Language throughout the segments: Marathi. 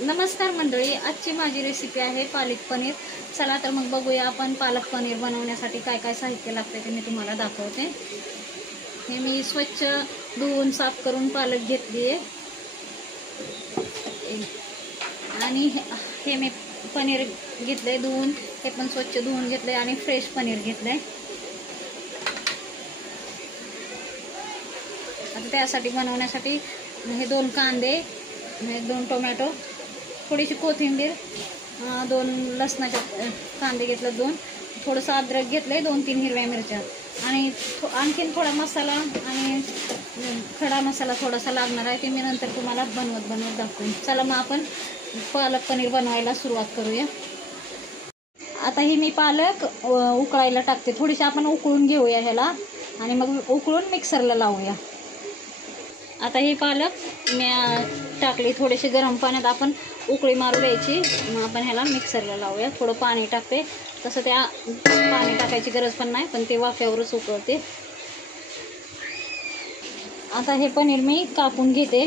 नमस्कार मंडळी, आजची माझी रेसिपी आहे पालक पनीर। चला तर मग बघूया आपण पालक पनीर बनवण्यासाठी काय काय साहित्य लागते ते मी तुम्हाला दाखवते। हे मी स्वच्छ धुवून साफ करून पालक घेतली आहे आणि हे मी पनीर घेतले धुवून, हे पण स्वच्छ धुवून घेतले आणि फ्रेश पनीर घेतले। आता त्यासाठी बनवण्यासाठी हे 2 कांदे, हे 2 टोमॅटो, थोडीशी कोथिंबीर, 2 लसणाचे कांदे घेतले, 2 थोडंसं अद्रक घेतले, 2-3 हिरव्या मिरच्या आणि आणखीन थोडा मसाला आणि खडा मसाला थोडासा लागणार आहे, ते मी नंतर तुम्हाला बनवत दाखवेन। चला मग आपण पालक पनीर बनवायला सुरुवात करूया। आता ही मी पालक उकळायला टाकते, थोडीशी आपण उकळून घेऊया ह्याला आणि मग उकळून मिक्सरला लावूया। आता ही पालक मी टाकली, थोडीशी गरम पाण्यात आपण उकळी मारू द्यायची, मग आपण ह्याला मिक्सरला लावूया। थोडं पाणी टाकते, तसं त्या पाणी टाकायची गरज पण नाही, पण ते वाफ्यावरच उकळते। आता हे पनीर मी कापून घेते,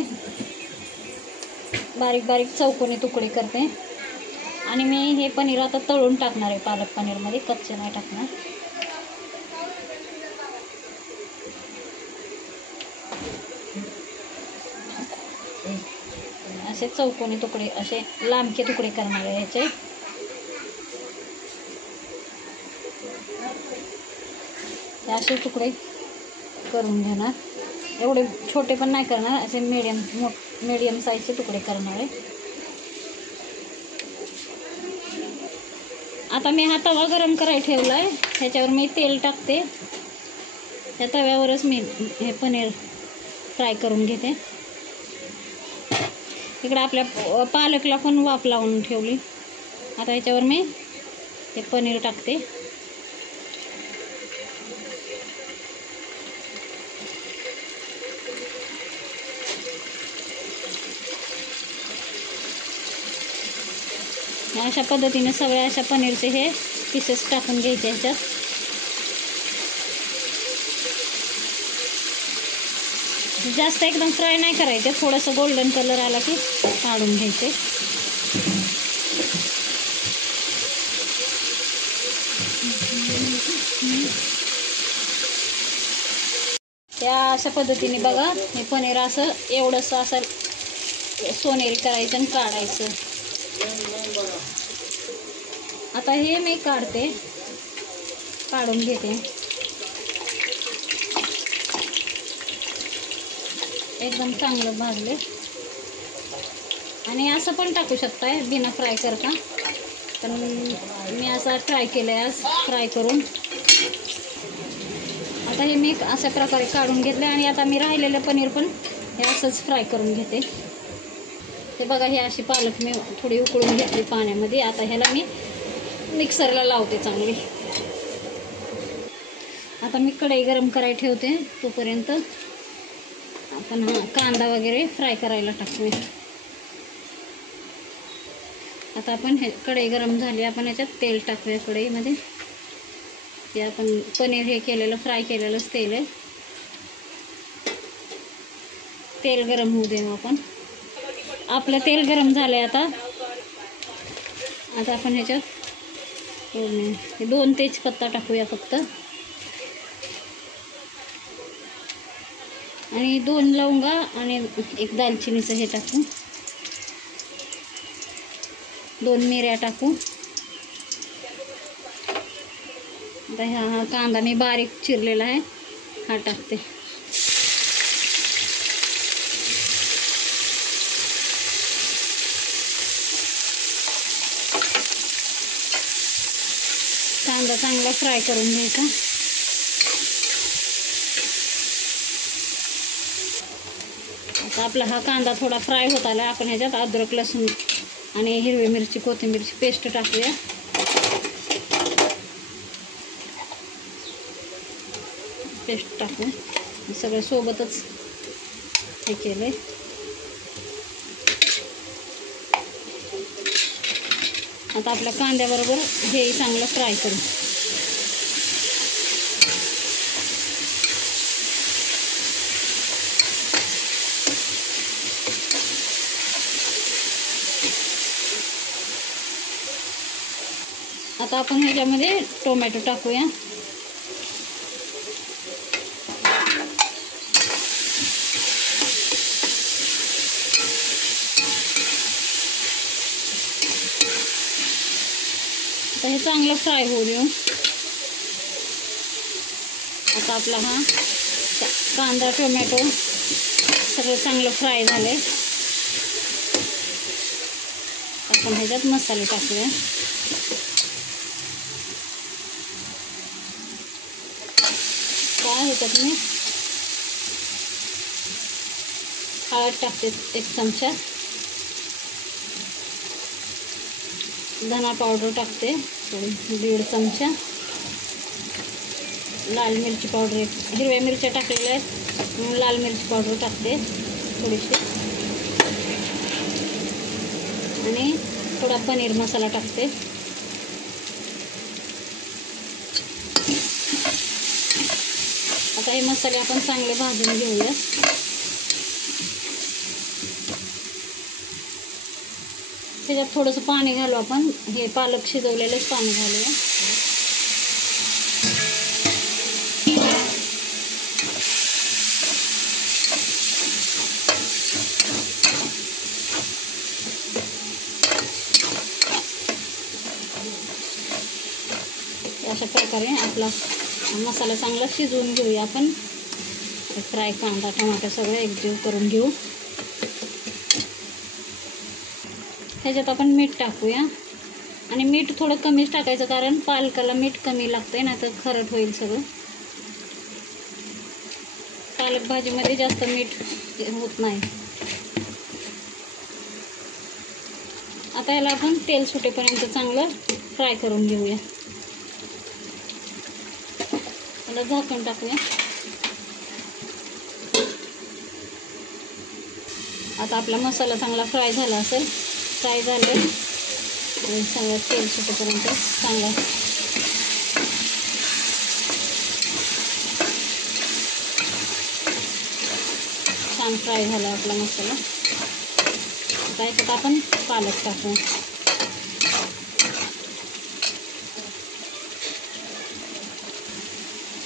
बारीक बारीक चौकोनी तुकडे करते आणि मी हे पनीर आता तळून टाकणार आहे पालक पनीरमध्ये, कच्चे नाही टाकणार। असे चौकोनी तुकडे, असे लांबके तुकडे करणार आहे ह्याचे। असे तुकडे करून घेणार, एवढे छोटे पण नाही करणार, असे मीडियम साईजचे तुकडे करणार आहे। आता मी हा तवा गरम करायला ठेवला आहे, ह्याच्यावर मी तेल टाकते, त्या तव्यावरच मी हे पनीर फ्राय करून घेते। इकडे आपल्या पालकला पण वाफ लावून ठेवली। आता ह्याच्यावर मी हे पनीर टाकते, अशा पद्धतीने सगळ्या अशा पनीरचे हे पीसेस टाकून घ्यायचे ह्याच्यात। जास्त एकदम फ्राय नाही करायचे, थोडंसं गोल्डन कलर आला की काढून घ्यायचे। त्या अशा पद्धतीने बघा, हे पनीर असं एवढंसं असं सोनेरी करायचं आणि काढायचं। आता हे मी काढून घेते, एकदम चांगलं भाजले। आणि असं पण टाकू शकताय बिना फ्राय करता, पण मी असं ट्राय केलं आहे आज फ्राय करून। आता हे मी अशा प्रकारे काढून घेतले आणि आता मी राहिलेलं पनीर पण हे असंच फ्राय करून घेते। हे बघा, हे अशी पालक मी थोडी उकळून घेतली पाण्यामध्ये। आता ह्याला मी मिक्सरला लावते चांगली। आता मी कढई गरम करायला ठेवते, तोपर्यंत आपण कांदा वगैरे फ्राय करायला टाकूया। आता आपण हे कढई गरम झाली, आपण ह्याच्यात तेल टाकूया कढईमध्ये। हे आपण पनीर हे केलेलं फ्राय केलेलंच तेल आहे, तेल गरम होऊ दे। आपण आपलं तेल गरम झालंय। आता आपण ह्याच्यात 2 तेजपत्ता टाकूया फक्त, आणि 2 लवंगा आणि 1 दालचिनीचं हे टाकू, 2 मिऱ्या टाकू। आता हा कांदा मी बारीक चिरलेला आहे, हा टाकते। कांदा चांगला फ्राय करून घ्यायचा। आता आपला हा कांदा थोडा फ्राय होत आला, आपण ह्याच्यात अद्रक, लसूण आणि हिरवी मिरची, कोथिंबीरची पेस्ट टाकूया। पेस्ट टाकून सगळं सोबतच हे केलंय। आता आपल्या कांद्याबरोबर हे चांगलं फ्राय करू। आता आपण ह्याच्यामध्ये टोमॅटो टाकूया. आता हे चांगलं फ्राय होऊ देऊ. आता आपला हा कांदा टोमॅटो सगळं चांगलं फ्राय झाले. आपण ह्याच्यात मसाले टाकूया. काय ह्याच्यात मी हळद टाकते 1 चमचा, धना पावडर टाकते थोडी 1.5 चमचा, लाल मिरची पावडर, हिरव्या मिरच्या टाकलेल्या आहेत, लाल मिरची पावडर टाकते थोडीशी, आणि थोडा पनीर मसाला टाकते. आता हे मसाले आपण चांगले भाजून घेऊया. त्याच्यात थोडंसं पाणी घालू आपण, हे पालक शिजवलेलंच पाणी घालूया. अशा प्रकारे आपला मसाला चांगला शिजवून घेऊया आपण. फ्राय कांदा टमाटर सगळं एकजीव करून घेऊ. ह्याच्यात आपण मीठ टाकूया, आणि मीठ थोडं कमीच टाकायचं, कारण पालकाला मीठ कमी लागतंय, नाही तर खरट होईल सगळं. पालक भाजीमध्ये जास्त मीठ होत नाही. आता याला आपण तेल सुटेपर्यंत चांगलं फ्राय करून घेऊया. याला झाकण टाकूया. आता आपला मसाला चांगला फ्राय झाला असेल, फ्राय झाले सगळं तेल सुटेपर्यंत चांगला छान फ्राय झाला आपला मसाला. आता याच्यात आपण पालक टाकू.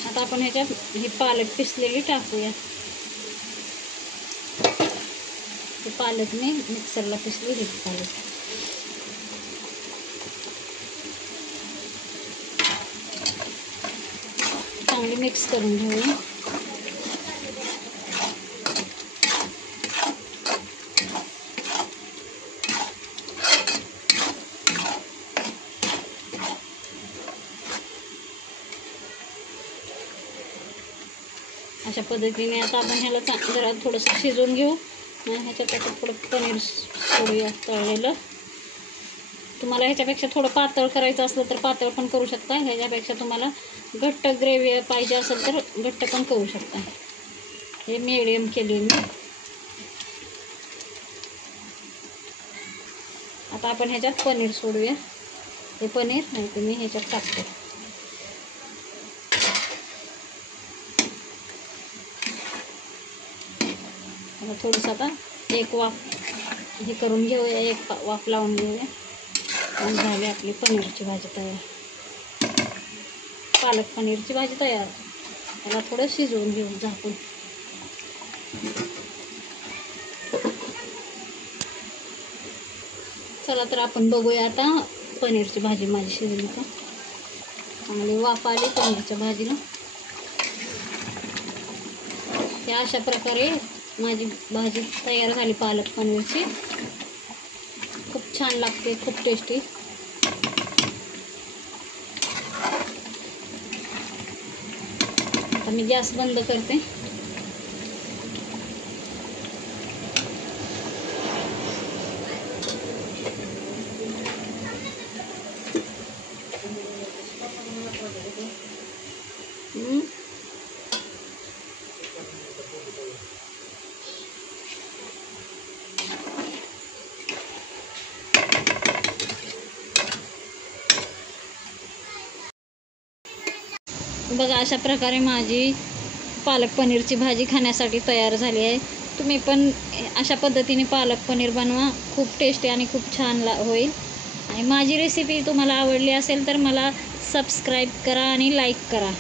आता आपण ह्याच्यात ही पालक पिसलेली टाकूया. पालक मी मिक्सरला पिसलेली पालक. चांगली मिक्स करून घेऊया. अशा पद्धतीने आता आपण ह्याला जरा थोडंसं शिजवून घेऊ. ह्याच्यात थोडं पनीर सोडूया तळलेलं. तुम्हाला ह्याच्यापेक्षा थोडं पातळ करायचं असलं तर पातळ पण करू शकता. ह्याच्यापेक्षा तुम्हाला घट्ट ग्रेव्ही पाहिजे असेल तर घट्ट पण करू शकता. हे मिडियम केली मी. आता आपण ह्याच्यात पनीर सोडूया. हे पनीर नाही तर मी ह्याच्यात टाकते. थोडंसं आता एक वाफ हे करून घेऊया, एक वाफ लावून घेऊया. आणि झाली आपली पनीरची भाजी तयार. पालक पनीरची भाजी तयार. त्याला थोडं शिजवून घेऊ झाकून. चला तर आपण बघूया आता पनीरची भाजी माझी शिजली का. चांगली वाफ आली पनीरच्या भाजीला. हे अशा प्रकारे माझी भाजी तयार झाली पालक पनीरची. खूप छान लागते, खूप टेस्टी. आता मी गॅस बंद करते. बघा अशा प्रकारे माझी पालक पनीरची भाजी खाण्यासाठी तयार झाली आहे. तुम्ही पण अशा पद्धतीने पालक पनीर बनवा. खूप टेस्टी आणि खूप छान होईल. आणि माझी रेसिपी तुम्हाला आवडली असेल तर मला सबस्क्राईब करा आणि लाईक करा.